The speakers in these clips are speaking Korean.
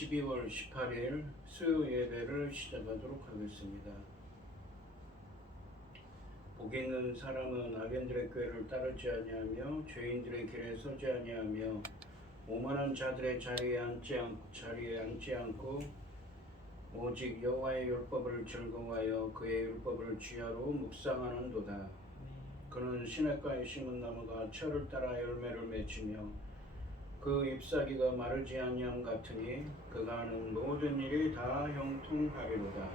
12월 18일 수요 예배를 시작하도록 하겠습니다. 복 있는 사람은 악인들의 꾀를 따르지 아니하며 죄인들의 길에 서지 아니하며 오만한 자들의 자리에 앉지 않고 오직 여호와의 율법을 즐거워하여 그의 율법을 주야로 묵상하는도다. 그는 시냇가에 심은 나무가 철을 따라 열매를 맺으며 그 잎사귀가 마르지 아니함 같으니 그가 하는 모든 일이 다 형통하리로다.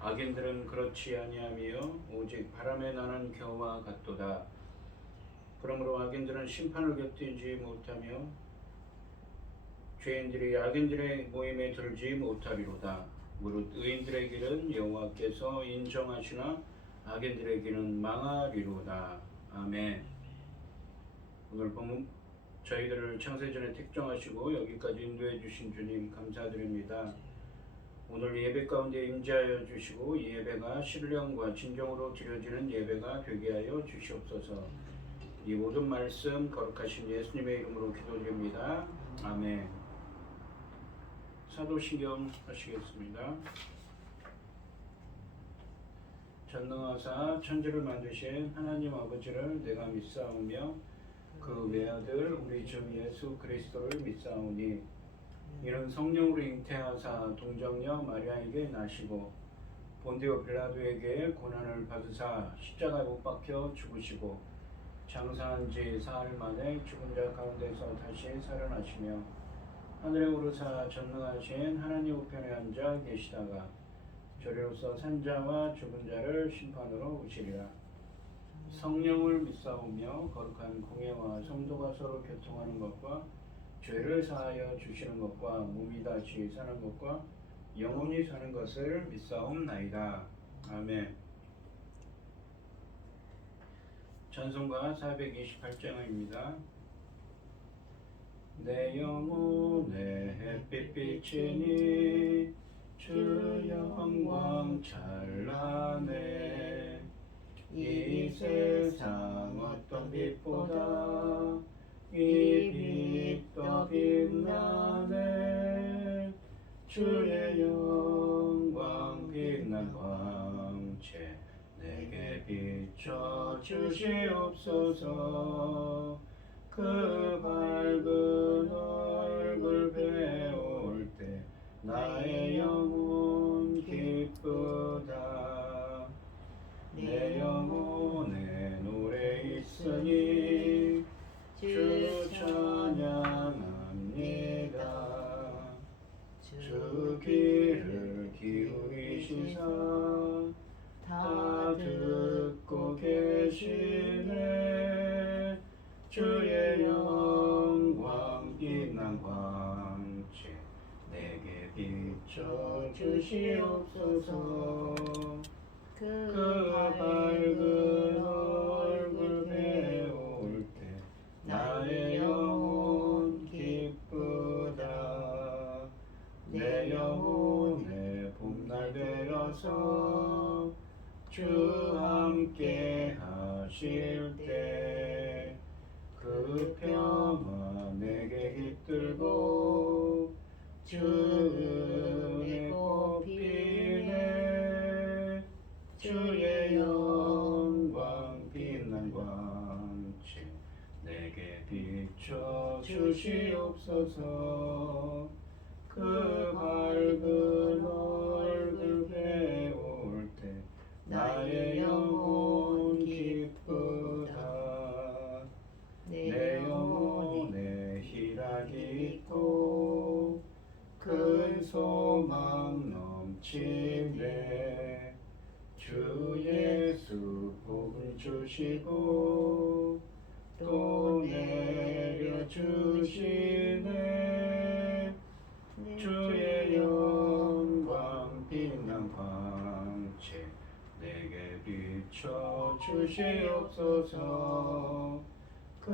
악인들은 그렇지 아니하며 오직 바람에 나는 겨와 같도다. 그러므로 악인들은 심판을 곁들이지 못하며 죄인들이 악인들의 모임에 들지 못하리로다. 무릇 의인들의 길은 여호와께서 인정하시나 악인들의 길은 망하리로다. 아멘. 오늘 본문 저희들을 창세전에 택정하시고 여기까지 인도해 주신 주님 감사드립니다. 오늘 예배 가운데 임재하여 주시고 이 예배가 신령과 진정으로 드려지는 예배가 되게 하여 주시옵소서. 이 모든 말씀 거룩하신 예수님의 이름으로 기도드립니다. 아멘. 사도신경 하시겠습니다. 전능하사 천지를 만드신 하나님 아버지를 내가 믿사오며 그 외아들 우리 주 예수 그리스도를 믿사오니 이는 성령으로 잉태하사 동정녀 마리아에게 나시고 본디오 빌라도에게 고난을 받으사 십자가에 못 박혀 죽으시고 장사한 지 사흘 만에 죽은 자 가운데서 다시 살아나시며 하늘에 오르사 전능하신 하나님 우편에 앉아 계시다가 저리로서 산자와 죽은 자를 심판으로 오시리라. 성령을 믿사오며 거룩한 공예와 성도가 서로 교통하는 것과 죄를 사하여 주시는 것과 몸이 다시 사는 것과 영원히 사는 것을 믿사옵나이다. 아멘. 찬송가 428장입니다. 내 영혼에 햇빛 비치니 주 영광 찬란해. 이 세상 어떤 빛보다 이 빛 더 빛나네. 주의 영광 빛난 광채 내게 비춰 주시옵소서. 그 밝은 얼굴 배울 때 나의 영혼 기쁘다. 내 영혼에 노래 있으니 주 찬양합니다. 주 귀를 기울이시사 다 듣고 계시네. 주의 영광 빛난 광채 내게 비춰 주시옵소서. 그 밝은 얼굴 배울 때 나의 영혼 기쁘다. 내 영혼의 봄날 되어서 주 함께 하실 때 그 평화 내게 깃들고 주 은혜 꽃피네. 주의 영광 빛난 광채 내게 비춰 주시옵소서. 그 밝은 얼굴 배울 때 나의 영혼 기쁘다. 내 영혼에 희락이 있고 큰 소망 넘치네. 주 예수 복을 주시고 또 내려주시네. 주의 영광 빛난 광채 내게 비춰 주시옵소서. 그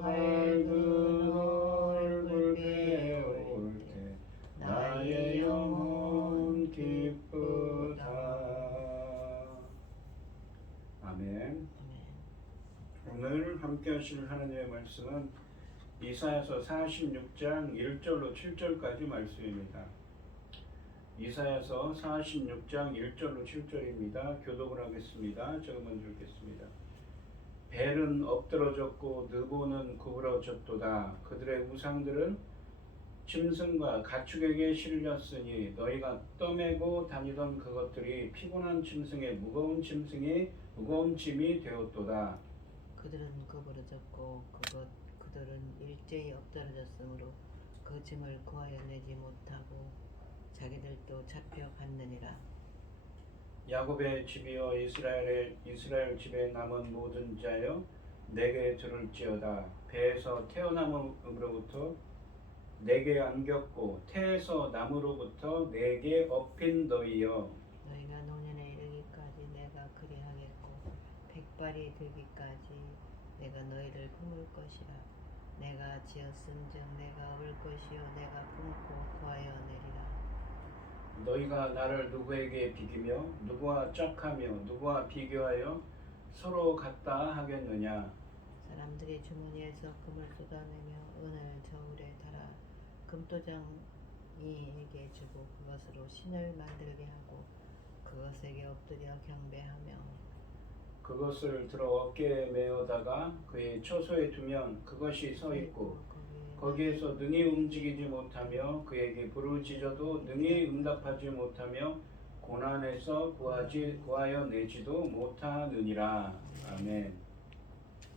밝은 얼굴 배울 때 나의 영혼 기쁘다. 아멘. 오늘 함께 하실 하나님의 말씀은 이사야서 46장 1절로 7절까지 말씀입니다. 이사야서 46장 1절로 7절입니다. 교독을 하겠습니다. 제가 먼저 읽겠습니다. 벨은 엎드러졌고 느보는 구부러졌도다. 그들의 우상들은 짐승과 가축에게 실렸으니 너희가 떠매고 다니던 그것들이 피곤한 짐승의 무거운 짐이 되었도다. 그들은 구부러졌고 그들은 일제히 엎드러졌으므로 그 짐을 구하여 내지 못하고 자기들도 잡혀갔느니라. 야곱의 집이여 이스라엘 집에 남은 모든 자여 내게 들을지어다. 배에서 태어남으로부터 내게 안겼고 태에서 남으로부터 내게 업힌 너희여, 너희가 노년에 이르기까지 내가 그리하겠고 백발이 되기까지 내가 너희를 품을 것이라. 내가 지었은즉 내가 업을 것이요 내가 품고 구하여 내리라. 너희가 나를 누구에게 비기며 누구와 짝하며 누구와 비교하여 서로 같다 하겠느냐. 사람들이 주머니에서 금을 쏟아내며 은을 저울에 달아 금도장이에게 주고 그것으로 신을 만들게 하고 그것에게 엎드려 경배하며 그것을 들어 어깨에 메어다가 그의 처소에 두면 그것이 서 있고 거기에서 능히 움직이지 못하며 그에게 부르짖어도 능히 응답하지 못하며 고난에서 구하여 내지도 못하느니라. 아멘.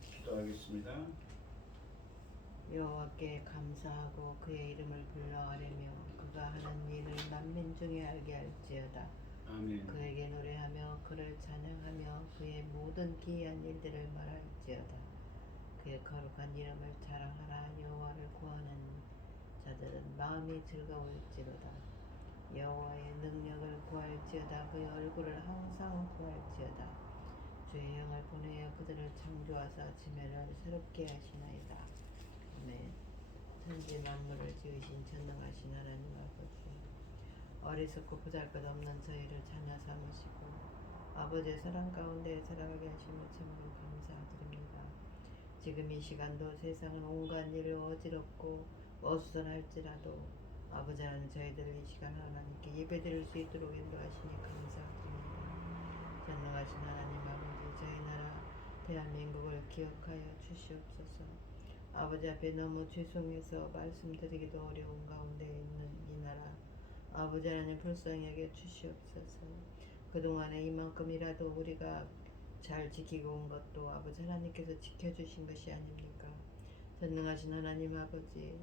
기도하겠습니다. 여호와께 감사하고 그의 이름을 불러아뢰며 그가 하는 일을 만민 중에 알게 할지어다. 아멘. 그에게 노래하며 그를 찬양하며 그의 모든 기이한 일들을 말할지어다. 그의 거룩한 이름을 자랑하라. 여호와를 구하는 자들은 마음이 즐거울지로다. 여호와의 능력을 구할지어다. 그의 얼굴을 항상 구할지어다. 주의 영을 보내어 그들을 창조하사 지면을 새롭게 하시나이다. 아멘. 천지 만물을 지으신 전능하신 하나님 아버지, 어리석고 보잘것없는 저희를 자녀 삼으시고 아버지의 사랑 가운데 살아가게 하심을 참으로 감사드립니다. 지금 이 시간도 세상은 온갖 일을 어지럽고 어수선할지라도 아버지 하나님 저희들 이 시간 하나님께 예배드릴 수 있도록 인도하시니 감사드립니다. 전능하신 하나님 아버지, 저희 나라 대한민국을 기억하여 주시옵소서. 아버지 앞에 너무 죄송해서 말씀드리기도 어려운 가운데 있는 이 나라 아버지 하나님 불쌍히 여겨 주시옵소서. 그동안에 이만큼이라도 우리가 잘 지키고 온 것도 아버지 하나님께서 지켜주신 것이 아닙니까? 전능하신 하나님 아버지,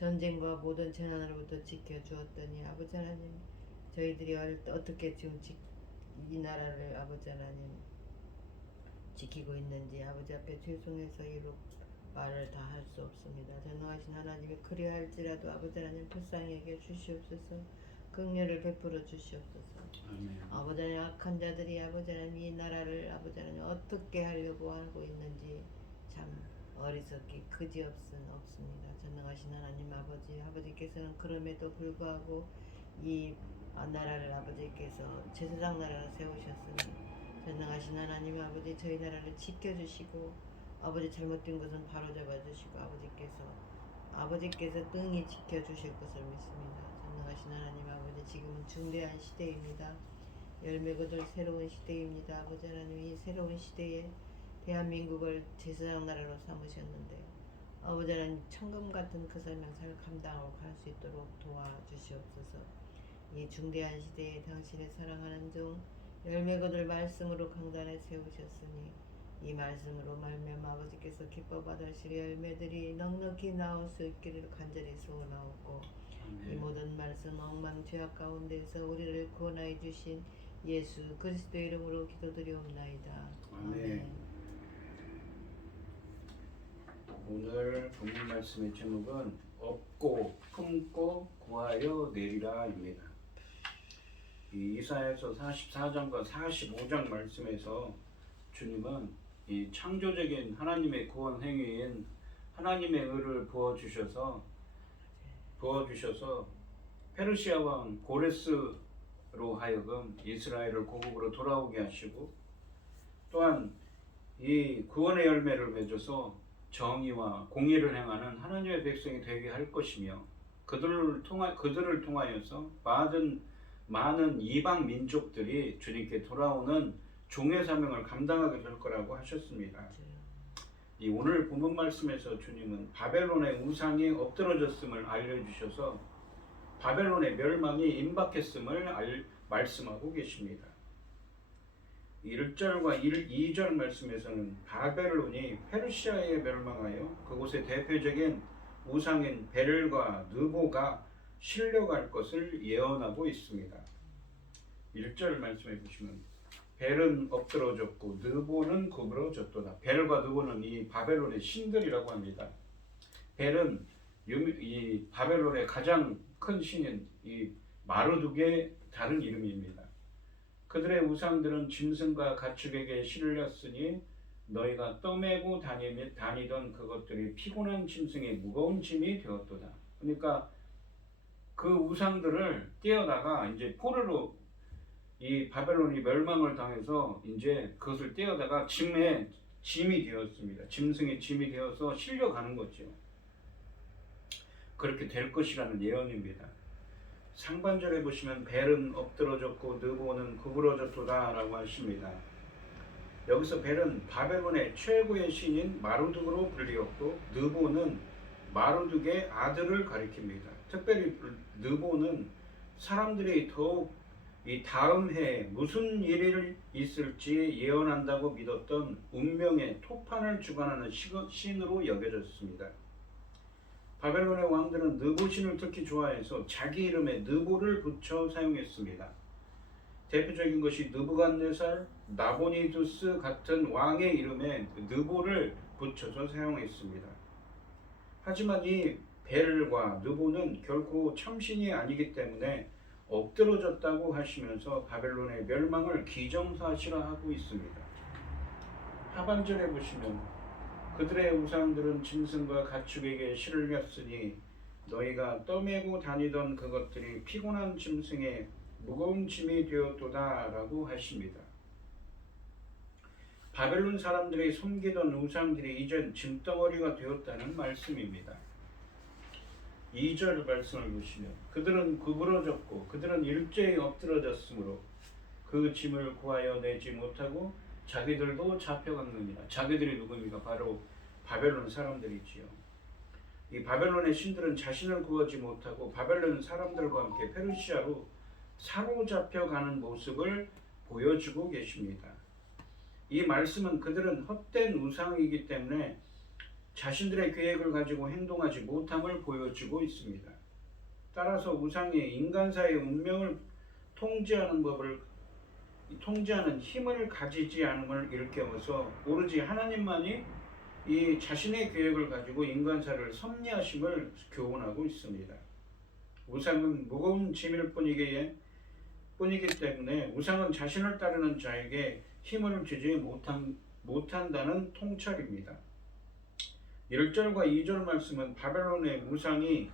전쟁과 모든 재난으로부터 지켜주었더니 아버지 하나님, 저희들이 어떻게 지금 이 나라를 아버지 하나님 지키고 있는지 아버지 앞에 죄송해서 이루 말을 다 할 수 없습니다. 전능하신 하나님이 그리할지라도 아버지 하나님 불쌍히 여겨 주시옵소서. 긍휼을 베풀어 주시옵소서. 아멘. 아버지 하나님, 악한 자들이 아버지 하나님 이 나라를 아버지 하나님 어떻게 하려고 하고 있는지 참 어리석기 그지없습니다. 전능하신 하나님 아버지께서는 그럼에도 불구하고 이 나라를 아버지께서 제사장 나라로 세우셨으니 전능하신 하나님 아버지, 저희 나라를 지켜주시고 아버지 잘못된 것은 바로잡아 주시고 아버지께서 능히 지켜주실 것을 믿습니다. 전능하신 하나님 아버지, 지금은 중대한 시대입니다. 열매 거둘 새로운 시대입니다. 아버지 하나님, 이 새로운 시대에 대한민국을 제사장 나라로 삼으셨는데 아버지 하나님, 천금 같은 그 설명사를 감당하고 갈 수 있도록 도와주시옵소서. 이 중대한 시대에 당신의 사랑하는 종 열매 거둘 말씀으로 강단에 세우셨으니 이 말씀으로 말미암아 아버지께서 기뻐 받으실 열매들이 넉넉히 나올 수 있기를 간절히 소원하옵고, 이 모든 말씀 엉망 죄악 가운데서 우리를 구원하여 주신 예수 그리스도 이름으로 기도드리옵나이다. 아멘. 오늘 본문 말씀의 제목은 업고 품고 구하여 내리라입니다. 이 이사야서 44장과 45장 말씀에서 주님은 이 창조적인 하나님의 구원 행위인 하나님의 의를 부어주셔서 페르시아 왕 고레스로 하여금 이스라엘을 고국으로 돌아오게 하시고, 또한 이 구원의 열매를 맺어서 정의와 공의를 행하는 하나님의 백성이 되게 할 것이며 그들을 통하여서 많은 이방 민족들이 주님께 돌아오는 종의 사명을 감당하게 될 거라고 하셨습니다. 이 오늘 본문 말씀에서 주님은 바벨론의 우상이 엎드러졌음을 알려주셔서 바벨론의 멸망이 임박했음을 말씀하고 계십니다. 1절과 2절 말씀에서는 바벨론이 페르시아에 멸망하여 그곳의 대표적인 우상인 벨과 느보가 실려갈 것을 예언하고 있습니다. 1절 말씀해 보시면 벨은 엎드러졌고 느보는 구부러졌도다. 벨과 느보는 이 바벨론의 신들이라고 합니다. 벨은 이 바벨론의 가장 큰 신인 이 마르둑의 다른 이름입니다. 그들의 우상들은 짐승과 가축에게 실렸으니 너희가 떠매고 다니던 그것들이 피곤한 짐승의 무거운 짐이 되었도다. 그러니까 그 우상들을 떼어다가 이제 포로로 이 바벨론이 멸망을 당해서 이제 그것을 떼어다가 짐이 되었습니다. 짐승의 짐이 되어서 실려가는 거죠. 그렇게 될 것이라는 예언입니다. 상반절에 보시면 벨은 엎드러졌고 느보는 구부러졌도다 라고 하십니다. 여기서 벨은 바벨론의 최고의 신인 마르둑으로 불리었고 느보는 마르둑의 아들을 가리킵니다. 특별히 느보는 사람들이 더욱 이 다음 해에 무슨 일이 있을지 예언한다고 믿었던 운명의 토판을 주관하는 신으로 여겨졌습니다. 바벨론의 왕들은 느보신을 특히 좋아해서 자기 이름에 느보를 붙여 사용했습니다. 대표적인 것이 느부갓네살, 나보니두스 같은 왕의 이름에 느보를 붙여서 사용했습니다. 하지만 이 벨과 느보는 결코 참신이 아니기 때문에 엎드러졌다고 하시면서 바벨론의 멸망을 기정사실화하고 있습니다. 하반절에 보시면 그들의 우상들은 짐승과 가축에게 실렸으니 너희가 떠매고 다니던 그것들이 피곤한 짐승의 무거운 짐이 되었도다 라고 하십니다. 바벨론 사람들이 섬기던 우상들이 이젠 짐덩어리가 되었다는 말씀입니다. 2절 말씀을 보시면 그들은 구부러졌고 그들은 일제히 엎드러졌으므로 그 짐을 구하여 내지 못하고 자기들도 잡혀갔느니라. 자기들이 누굽니까? 바로 바벨론 사람들이지요. 이 바벨론의 신들은 자신을 구하지 못하고 바벨론 사람들과 함께 페르시아로 사로잡혀가는 모습을 보여주고 계십니다. 이 말씀은 그들은 헛된 우상이기 때문에 자신들의 계획을 가지고 행동하지 못함을 보여주고 있습니다. 따라서 우상이 인간사의 운명을 통제하는 힘을 가지지 않음을 일깨워서 오로지 하나님만이 이 자신의 계획을 가지고 인간사를 섭리하심을 교훈하고 있습니다. 우상은 무거운 짐일 뿐이기 때문에 우상은 자신을 따르는 자에게 힘을 주지 못한다는 통찰입니다. 1절과 2절 말씀은 바벨론의 우상이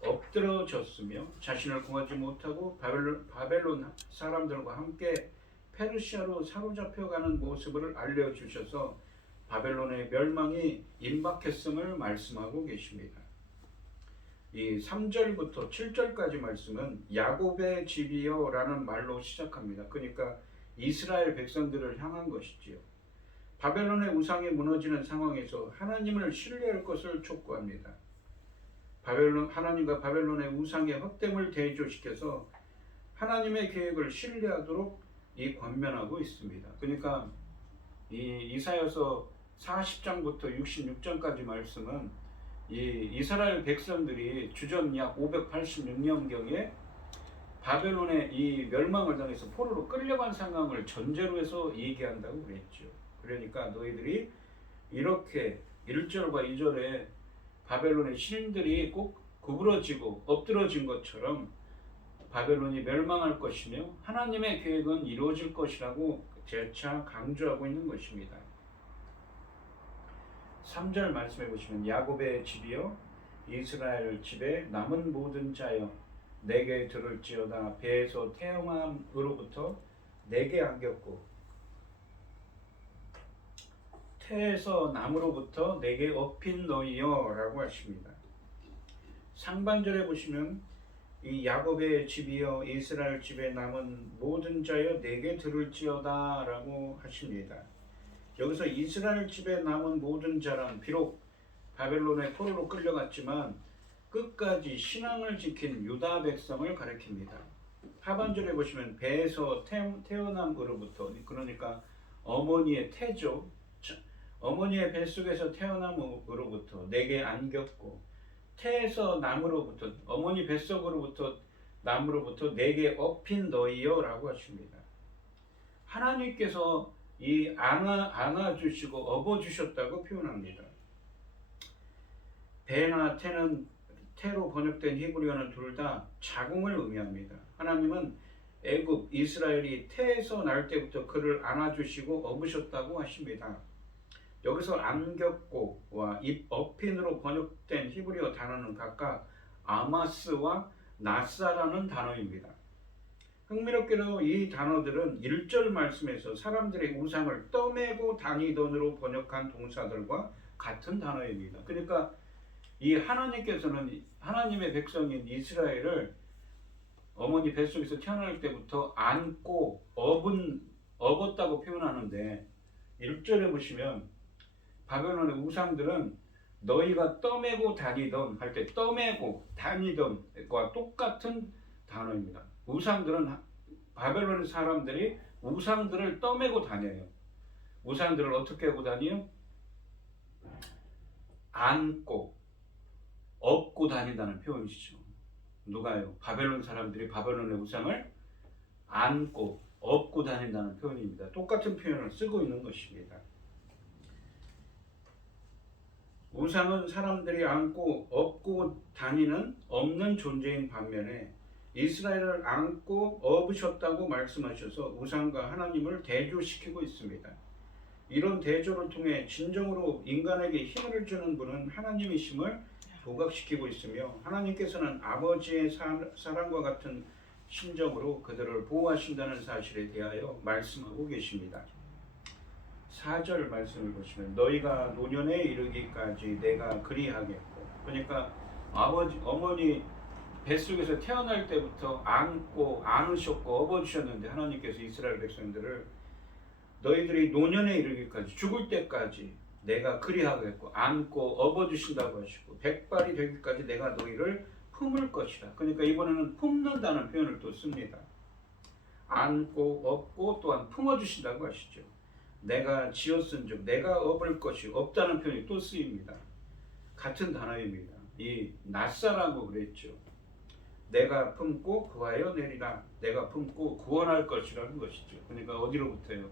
엎드러졌으며 자신을 구하지 못하고 바벨론 사람들과 함께 페르시아로 사로잡혀가는 모습을 알려주셔서 바벨론의 멸망이 임박했음을 말씀하고 계십니다. 이 3절부터 7절까지 말씀은 야곱의 집이여 라는 말로 시작합니다. 그러니까 이스라엘 백성들을 향한 것이지요. 바벨론의 우상이 무너지는 상황에서 하나님을 신뢰할 것을 촉구합니다. 하나님과 바벨론의 우상의 헛됨을 대조시켜서 하나님의 계획을 신뢰하도록 권면하고 있습니다. 그러니까 이 이사야서 40장부터 66장까지 말씀은 이 이스라엘 백성들이 주전 약 586년경에 바벨론의 이 멸망을 당해서 포로로 끌려간 상황을 전제로 해서 얘기한다고 그랬죠. 그러니까 너희들이 이렇게 1절과 2절에 바벨론의 신들이 꼭 구부러지고 엎드러진 것처럼 바벨론이 멸망할 것이며 하나님의 계획은 이루어질 것이라고 재차 강조하고 있는 것입니다. 3절 말씀해 보시면 야곱의 집이여 이스라엘 집에 남은 모든 자여 내게 들을지어다. 배에서 태어남으로부터 내게 안겼고 태에서 남으로부터 내게 업힌 너희여 라고 하십니다. 상반절에 보시면 이 야곱의 집이여 이스라엘 집에 남은 모든 자여 내게 들을지어다 라고 하십니다. 여기서 이스라엘 집에 남은 모든 자란 비록 바벨론의 포로로 끌려갔지만 끝까지 신앙을 지킨 유다 백성을 가리킵니다. 하반절에 보시면 배에서 태어남으로부터, 그러니까 어머니의 태죠. 어머니의 뱃속에서 태어남으로부터 내게 안겼고, 태에서 남으로부터, 어머니 뱃속으로부터 남으로부터 내게 업힌 너희여 라고 하십니다. 하나님께서 이 안아주시고 업어주셨다고 표현합니다. 배나 태는 태로 번역된 히브리어는 둘 다 자궁을 의미합니다. 하나님은 애굽 이스라엘이 태에서 날 때부터 그를 안아주시고 업으셨다고 하십니다. 여기서 안겼고와 업힌으로 번역된 히브리어 단어는 각각 아마스와 나사라는 단어입니다. 흥미롭게도 이 단어들은 1절 말씀에서 사람들의 우상을 떠매고 다니던으로 번역한 동사들과 같은 단어입니다. 그러니까 이 하나님께서는 하나님의 백성인 이스라엘을 어머니 뱃속에서 태어날 때부터 안고 업었다고 표현하는데 1절에 보시면 바벨론의 우상들은 너희가 떠매고 다니던 할 때 떠매고 다니던과 똑같은 단어입니다. 우상들은 바벨론의 사람들이 우상들을 떠매고 다녀요. 우상들을 어떻게 하고 다녀요? 안고 업고 다닌다는 표현이죠. 누가요? 바벨론 사람들이 바벨론의 우상을 안고 업고 다닌다는 표현입니다. 똑같은 표현을 쓰고 있는 것입니다. 우상은 사람들이 안고 업고 다니는 없는 존재인 반면에 이스라엘을 안고 업으셨다고 말씀하셔서 우상과 하나님을 대조시키고 있습니다. 이런 대조를 통해 진정으로 인간에게 힘을 주는 분은 하나님이심을 부각시키고 있으며 하나님께서는 아버지의 사랑과 같은 심정으로 그들을 보호하신다는 사실에 대하여 말씀하고 계십니다. 4절 말씀을 보시면 너희가 노년에 이르기까지 내가 그리하겠고, 그러니까 어머니 뱃속에서 태어날 때부터 안고 안으셨고 업어주셨는데 하나님께서 이스라엘 백성들을 너희들이 노년에 이르기까지 죽을 때까지 내가 그리하겠고 안고 업어주신다고 하시고 백발이 되기까지 내가 너희를 품을 것이라. 그러니까 이번에는 품는다는 표현을 또 씁니다. 안고 업고 또한 품어주신다고 하시죠. 내가 지었은즉 내가 업을 것이 없다는 표현이 또 쓰입니다. 같은 단어입니다. 이 낫사라고 그랬죠. 내가 품고 구하여 내리라. 내가 품고 구원할 것이라는 것이죠. 그러니까 어디로부터요?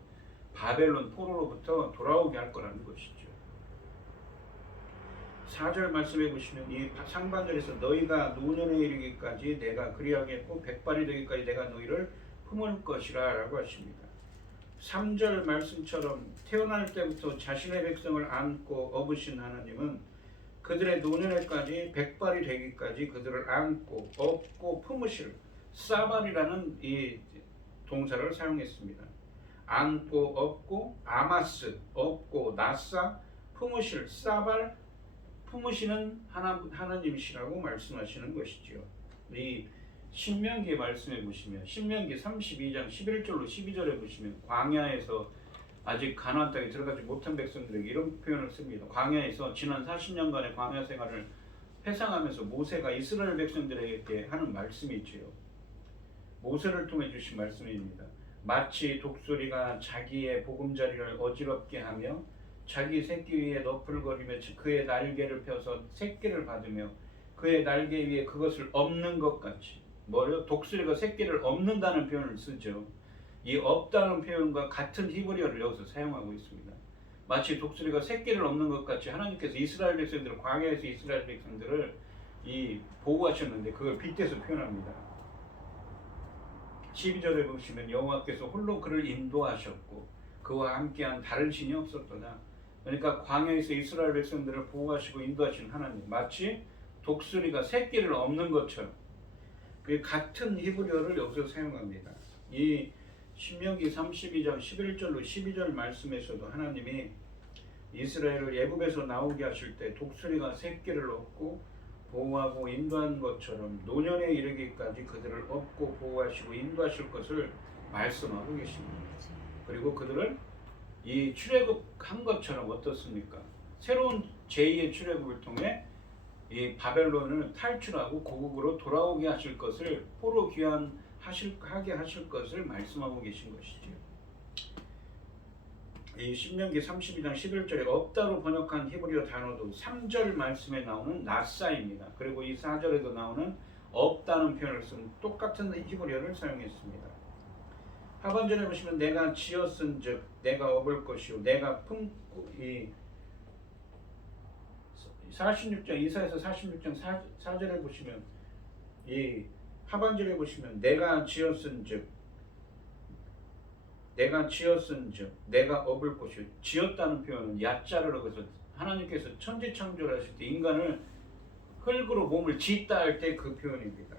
바벨론 포로로부터 돌아오게 할 거라는 것이죠. 4절 말씀해 보시면 이 상반절에서 너희가 노년에 이르기까지 내가 그리하겠고 백발이 되기까지 내가 너희를 품을 것이라 라고 하십니다. 3절 말씀처럼 태어날 때부터 자신의 백성을 안고 업으신 하나님은 그들의 노년에까지 백발이 되기까지 그들을 안고 업고 품으실 사발이라는 이 동사를 사용했습니다. 안고 업고 아마스 업고 나사 품으실 사발 품으시는 하나님이시라고 말씀하시는 것이죠. 이 신명기 말씀해 보시면 신명기 32장 11절로 12절에 보시면 광야에서 아직 가나안 땅에 들어가지 못한 백성들에게 이런 표현을 씁니다. 광야에서 지난 40년간의 광야 생활을 회상하면서 모세가 이스라엘 백성들에게 하는 말씀이 있지요. 모세를 통해 주신 말씀입니다. 마치 독수리가 자기의 보금자리를 어지럽게 하며 자기 새끼 위에 너풀거리며 그의 날개를 펴서 새끼를 받으며 그의 날개 위에 그것을 엎는 것 같이, 뭐요? 독수리가 새끼를 엎는다는 표현을 쓰죠. 이 없다는 표현과 같은 히브리어를 여기서 사용하고 있습니다. 마치 독수리가 새끼를 엎는 것 같이 하나님께서 이스라엘 백성들을 광야에서 이스라엘 백성들을 보호하셨는데 그걸 빗대서 표현합니다. 12절에 보시면 여호와께서 홀로 그를 인도하셨고 그와 함께한 다른 신이 없었도다. 그러니까 광야에서 이스라엘 백성들을 보호하시고 인도하신 하나님, 마치 독수리가 새끼를 엎는 것처럼 그 같은 히브리어를 여기서 사용합니다. 이 신명기 32장 11절로 12절 말씀에서도 하나님이 이스라엘을 애굽에서 나오게 하실 때 독수리가 새끼를 얻고 보호하고 인도한 것처럼 노년에 이르기까지 그들을 업고 보호하시고 인도하실 것을 말씀하고 계십니다. 그리고 그들을 이 출애굽한 것처럼 어떻습니까? 새로운 제2의 출애굽을 통해 이 바벨론을 탈출하고 고국으로 돌아오게 하실 것을 포로 귀환하게 하실 것을 말씀하고 계신 것이지요. 이 신명기 32장 11절에 없다로 번역한 히브리어 단어도 3절 말씀에 나오는 나사입니다. 그리고 이 4절에도 나오는 없다는 표현을 쓴 똑같은 히브리어를 사용했습니다. 하반절에 보시면 내가 지었은즉 내가 업을 것이요 내가 품고 이 46장 이사야서 46장 4절에 보시면 이 하반절에 보시면 내가 지었은즉 내가 업을 것이요 지었다는 표현은 야자르라고 해서 하나님께서 천지 창조를 하실 때 인간을 흙으로 몸을 짓다 할 때 그 표현입니다.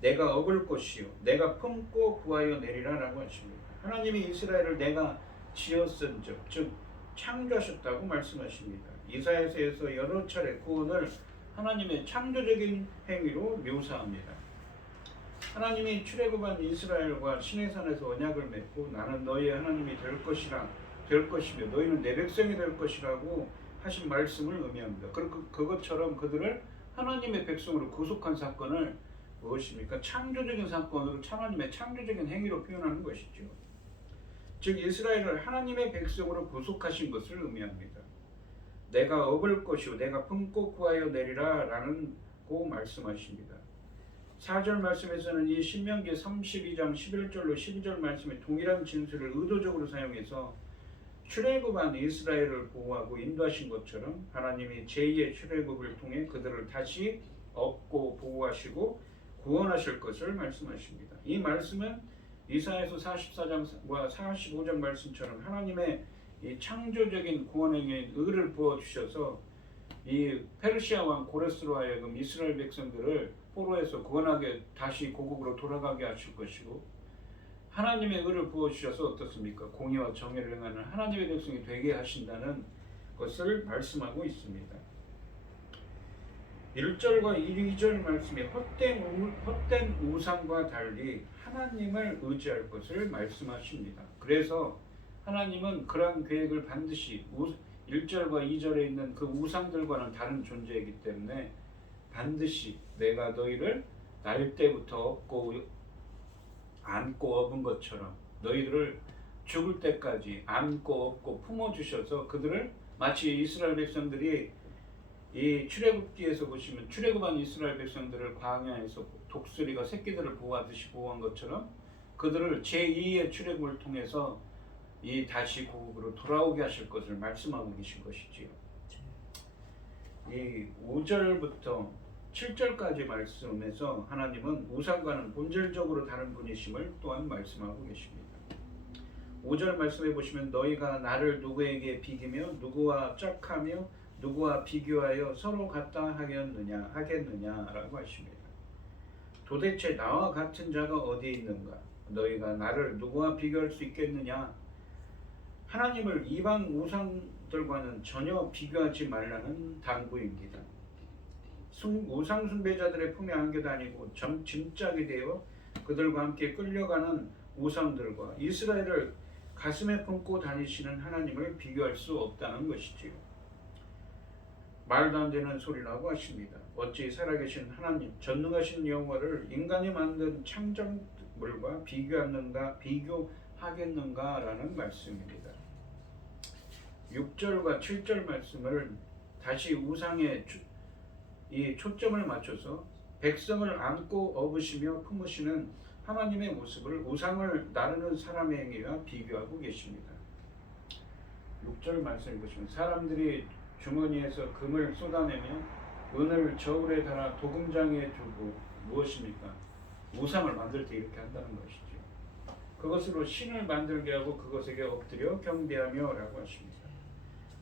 내가 업을 것이요 내가 품고 구하여 내리라 라고 하십니다. 하나님이 이스라엘을 내가 지었은즉 즉 창조하셨다고 말씀하십니다. 이사야서에서 여러 차례 구원을 하나님의 창조적인 행위로 묘사합니다. 하나님이 출애굽한 이스라엘과 시내산에서 언약을 맺고 나는 너희의 하나님이 될 것이며 너희는 내 백성이 될 것이라고 하신 말씀을 의미합니다. 그것처럼 그들을 하나님의 백성으로 구속한 사건을 무엇입니까? 창조적인 사건으로 하나님의 창조적인 행위로 표현하는 것이죠. 즉 이스라엘을 하나님의 백성으로 구속하신 것을 의미합니다. 내가 업을 것이요 내가 품고 구하여 내리라 라고 말씀하십니다. 4절 말씀에서는 이 신명기 32장 11절로 12절 말씀의 동일한 진술을 의도적으로 사용해서 출애굽한 이스라엘을 보호하고 인도하신 것처럼 하나님이 제2의 출애굽을 통해 그들을 다시 업고 보호하시고 구원하실 것을 말씀하십니다. 이 말씀은 이사야서 44장과 45장 말씀처럼 하나님의 이 창조적인 구원행에 의를 부어주셔서 이 페르시아 왕 고레스로 하여금 이스라엘 백성들을 포로에서 구원하게 다시 고국으로 돌아가게 하실 것이고 하나님의 의를 부어주셔서 어떻습니까? 공의와 정의를 행하는 하나님의 백성이 되게 하신다는 것을 말씀하고 있습니다. 1절과 2절 말씀이 헛된 우상과 달리 하나님을 의지할 것을 말씀하십니다. 그래서 하나님은 그러한 계획을 반드시 1절과 2절에 있는 그 우상들과는 다른 존재이기 때문에 반드시 내가 너희를 날 때부터 안고 업은 것처럼 너희들을 죽을 때까지 안고 업고 품어주셔서 그들을 마치 이스라엘 백성들이 이 출애굽기에서 보시면 출애굽한 이스라엘 백성들을 광야에서 독수리가 새끼들을 보호하듯이 보호한 것처럼 그들을 제2의 출애굽을 통해서 이 다시 고국으로 돌아오게 하실 것을 말씀하고 계신 것이지요. 이 5절부터 7절까지 말씀에서 하나님은 우상과는 본질적으로 다른 분이심을 또한 말씀하고 계십니다. 5절 말씀해 보시면 너희가 나를 누구에게 비기며 누구와 짝하며 누구와 비교하여 서로 같다 하겠느냐라고 하십니다. 도대체 나와 같은 자가 어디에 있는가? 너희가 나를 누구와 비교할 수 있겠느냐? 하나님을 이방 우상들과는 전혀 비교하지 말라는 당부입니다. 우상 숭배자들의 품에 안겨 다니고 짐짝이 되어 그들과 함께 끌려가는 우상들과 이스라엘을 가슴에 품고 다니시는 하나님을 비교할 수 없다는 것이지요. 말도 안 되는 소리라고 하십니다. 어찌 살아계신 하나님, 전능하신 여호와를 인간이 만든 창조물과 비교하겠는가라는 말씀입니다. 6절과 7절 말씀을 다시 우상에 이 초점을 맞춰서 백성을 안고 업으시며 품으시는 하나님의 모습을 우상을 나르는 사람의 행위와 비교하고 계십니다. 6절 말씀을 보시면 사람들이 주머니에서 금을 쏟아내며 은을 저울에 달아 도금장에 두고 무엇입니까? 우상을 만들 때 이렇게 한다는 것이죠. 그것으로 신을 만들게 하고 그것에게 엎드려 경배하며 라고 하십니다.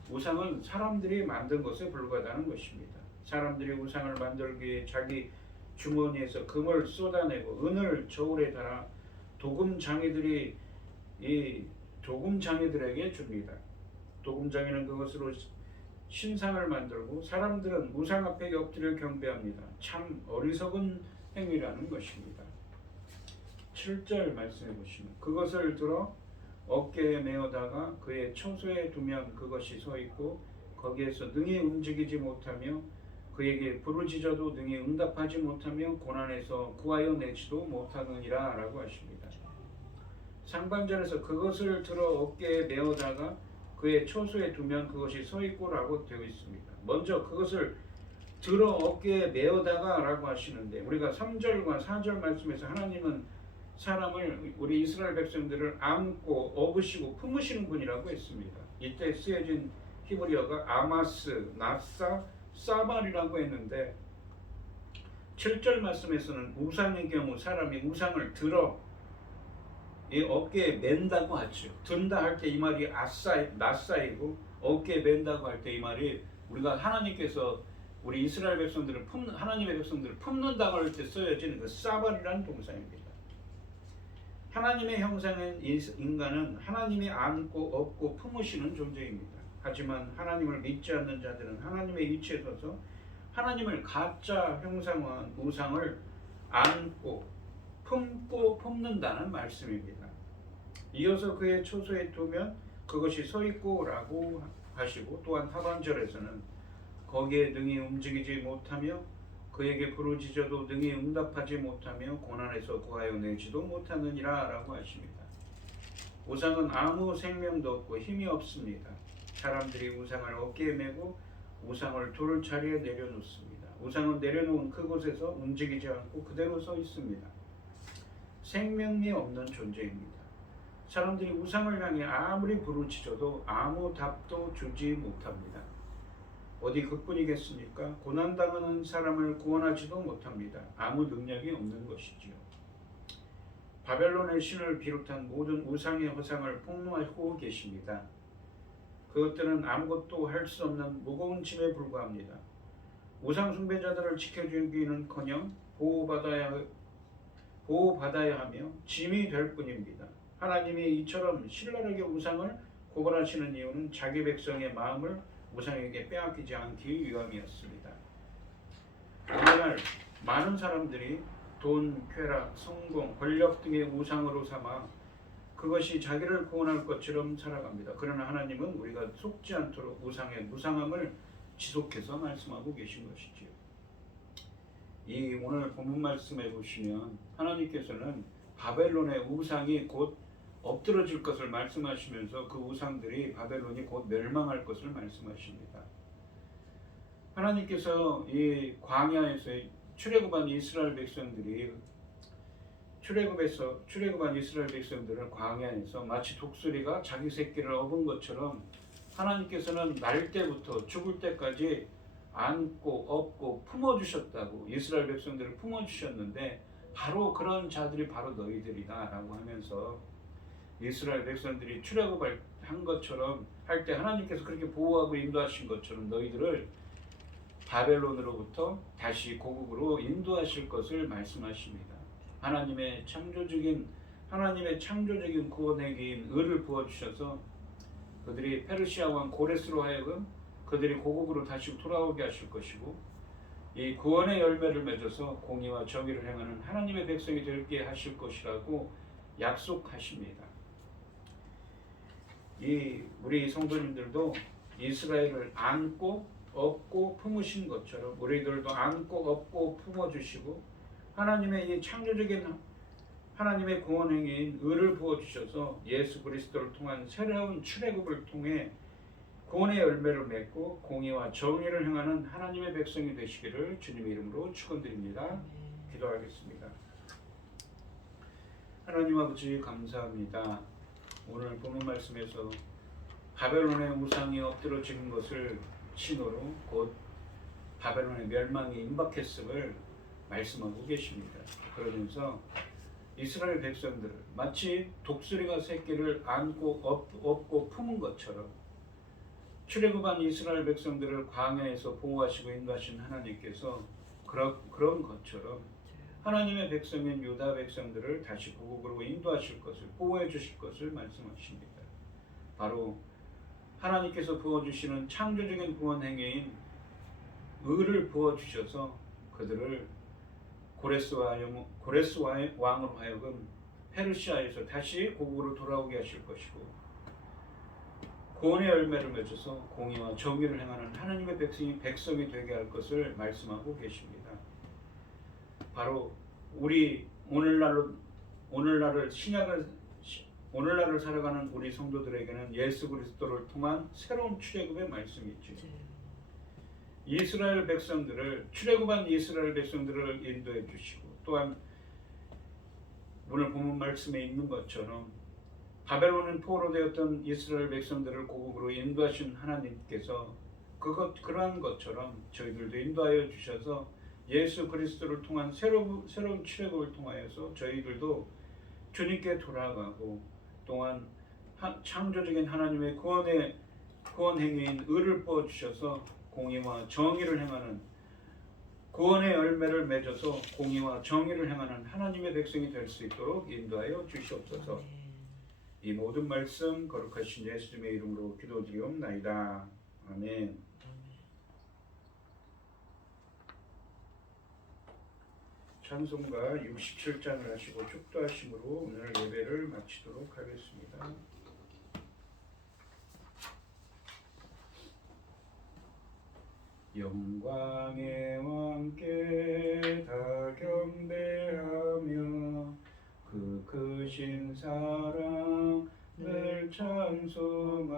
우상은 사람들이 만든 것에 불과하다는 것입니다. 사람들이 우상을 만들기 위해 자기 주머니에서 금을 쏟아내고 은을 저울에 달아 도금장이들이 이 도금장이들에게 줍니다. 도금장이는 그것으로 신상을 만들고 사람들은 우상 앞에 엎드려 경배합니다. 참 어리석은 행위라는 것입니다. 7절 말씀해 보시면 그것을 들어 어깨에 메어다가 그의 처소에 두면 그것이 서 있고 거기에서 능히 움직이지 못하며 그에게 부르짖어도 능히 응답하지 못하며 고난에서 구하여 내지도 못하느니라 라고 하십니다. 상반절에서 그것을 들어 어깨에 메어다가 그의 처소에 두면 그것이 서 있고 라고 되어 있습니다. 먼저 그것을 들어 어깨에 메어다가 라고 하시는데 우리가 3절과 4절 말씀에서 하나님은 사람을 우리 이스라엘 백성들을 안고 업으시고 품으시는 분이라고 했습니다. 이때 쓰여진 히브리어가 아마스, 나사, 사발이라고 했는데 7절 말씀에서는 우상의 경우 사람이 우상을 들어 이 어깨에 맨다고 하죠. 든다 할 때 이 말이 나사이고 어깨에 맨다고 할 때 이 말이 우리가 하나님께서 우리 이스라엘 백성들을 하나님의 백성들을 품는다고 할 때 쓰여지는 그 사발이라는 동사입니다. 하나님의 형상인 인간은 하나님이 안고 업고 품으시는 존재입니다. 하지만 하나님을 믿지 않는 자들은 하나님의 위치에 서서 하나님을 가짜 형상화한 우상을 안고 품고 품는다는 말씀입니다. 이어서 그의 처소에 두면 그것이 서 있고 라고 하시고 또한 하반절에서는 거기에 능히 움직이지 못하며 그에게 부르짖어도 능히 응답하지 못하며 고난에서 구하여 내지도 못하느니라 라고 하십니다. 우상은 아무 생명도 없고 힘이 없습니다. 사람들이 우상을 어깨에 메고 우상을 둘 자리에 내려놓습니다. 우상은 내려놓은 그곳에서 움직이지 않고 그대로 서 있습니다. 생명이 없는 존재입니다. 사람들이 우상을 향해 아무리 부르짖어도 아무 답도 주지 못합니다. 어디 그뿐이겠습니까? 고난당하는 사람을 구원하지도 못합니다. 아무 능력이 없는 것이지요. 바벨론의 신을 비롯한 모든 우상의 허상을 폭로하고 계십니다. 그것들은 아무것도 할 수 없는 무거운 짐에 불과합니다. 우상 숭배자들을 지켜주기는커녕 보호받아야 하며 짐이 될 뿐입니다. 하나님이 이처럼 신랄하게 우상을 고발하시는 이유는 자기 백성의 마음을 우상에게 빼앗기지 않기 위함이었습니다. 오늘날 많은 사람들이 돈, 쾌락, 성공, 권력 등의 우상으로 삼아 그것이 자기를 구원할 것처럼 살아갑니다. 그러나 하나님은 우리가 속지 않도록 우상의 무상함을 지속해서 말씀하고 계신 것이지요. 이 오늘 본문 말씀에 보시면 하나님께서는 바벨론의 우상이 곧 엎드러질 것을 말씀하시면서 그 우상들이 바벨론이 곧 멸망할 것을 말씀하십니다. 하나님께서 이 광야에서 출애굽한 이스라엘 백성들을 광야에서 마치 독수리가 자기 새끼를 업은 것처럼 하나님께서는 날 때부터 죽을 때까지 안고 업고 품어주셨다고 이스라엘 백성들을 품어주셨는데 바로 그런 자들이 바로 너희들이다 라고 하면서 이스라엘 백성들이 출애굽을 한 것처럼 할 때 하나님께서 그렇게 보호하고 인도하신 것처럼 너희들을 바벨론으로부터 다시 고국으로 인도하실 것을 말씀하십니다. 하나님의 창조적인 구원의 기인 을을 부어주셔서 그들이 페르시아 왕 고레스로 하여금 그들이 고국으로 다시 돌아오게 하실 것이고 이 구원의 열매를 맺어서 공의와 정의를 행하는 하나님의 백성이 되게 하실 것이라고 약속하십니다. 우리 성도님들도 이스라엘을 안고 업고 품으신 것처럼 우리들도 안고 업고 품어주시고 하나님의 이 창조적인 하나님의 구원행위인 의를 부어주셔서 예수 그리스도를 통한 새로운 출애굽을 통해 구원의 열매를 맺고 공의와 정의를 행하는 하나님의 백성이 되시기를 주님의 이름으로 축원드립니다. 기도하겠습니다. 하나님 아버지 감사합니다. 오늘 본문 말씀에서 바벨론의 우상이 엎드러진 것을 신호로 곧 바벨론의 멸망이 임박했음을 말씀하고 계십니다. 그러면서 이스라엘 백성들을 마치 독수리가 새끼를 안고 업고 품은 것처럼 출애굽한 이스라엘 백성들을 광야에서 보호하시고 인도하신 하나님께서 그런 것처럼 하나님의 백성인 유다 백성들을 다시 고국으로 인도하실 것을 보호해 주실 것을 말씀하십니다. 바로 하나님께서 부어주시는 창조적인 구원 행위인 의를 부어주셔서 그들을 고레스 왕으로 하여금 페르시아에서 다시 고국으로 돌아오게 하실 것이고, 구원의 열매를 맺어서 공의와 정의를 행하는 하나님의 백성이 되게 할 것을 말씀하고 계십니다. 바로 우리 오늘날을 살아가는 우리 성도들에게는 예수 그리스도를 통한 새로운 출애굽의 말씀이죠. 이스라엘 백성들을, 출애굽한 이스라엘 백성들을 인도해 주시고, 또한 오늘 본문 말씀에 있는 것처럼 바벨론은 포로되었던 이스라엘 백성들을 고국으로 인도하신 하나님께서 그러한 것처럼 저희들도 인도하여 주셔서 예수 그리스도를 통한 새로운 출애굽을 통하여서 저희들도 주님께 돌아가고, 또한 창조적인 하나님의 구원 행위인 의를 부어 주셔서 공의와 정의를 행하는, 구원의 열매를 맺어서 공의와 정의를 행하는 하나님의 백성이 될 수 있도록 인도하여 주시옵소서. 이 모든 말씀 거룩하신 예수님의 이름으로 기도드리옵나이다. 아멘. 찬송가 67장을 하시고 축도하심으로 오늘 예배를 마치도록 하겠습니다. 영광의 왕께 다 경배하며 그 크신 사랑 늘 찬송하라.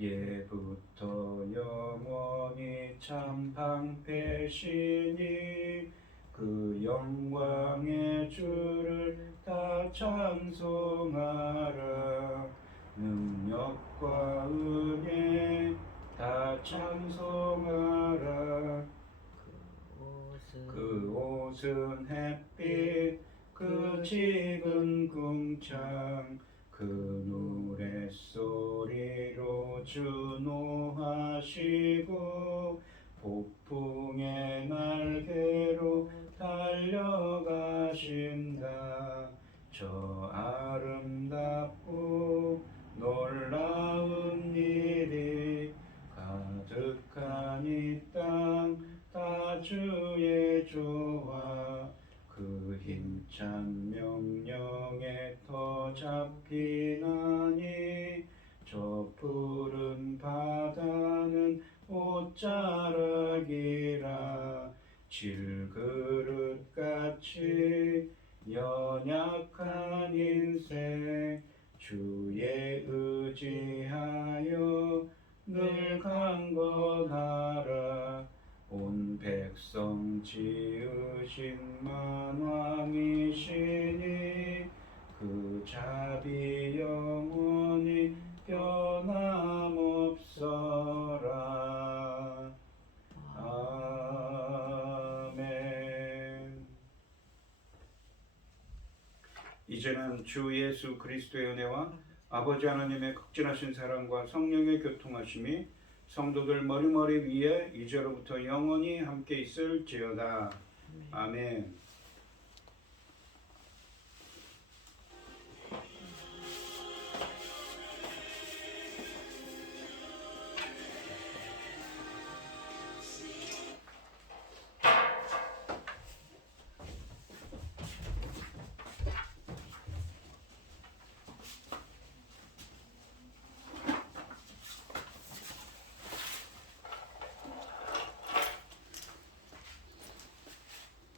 예부터 영원히 참 방패시니 그 영광의 주를 다 찬송하라. 능력과 은혜 다 찬송하라. 그 옷은 햇빛, 그 집은 궁창, 그 노랫소리로 준호하시고 폭풍의 날개로 달려가신다. 저 아름답고 놀라운 일이 가득한 이 땅 다 주의 조화. 그 힘찬 명령에 터 잡히나니 저 푸른 바다는 옷자락이라. 질그릇같이 연약한 인생 주의 의지하여 늘 강건하라. 온 백성 지으신 만왕이시니 그 자비 영원히 변함없어라. 아멘. 이제는 주 예수 그리스도의 은혜와 아버지 하나님의 극진하신 사랑과 성령의 교통하심이 성도들 머리머리 위에 이제로부터 영원히 함께 있을지어다. 아멘.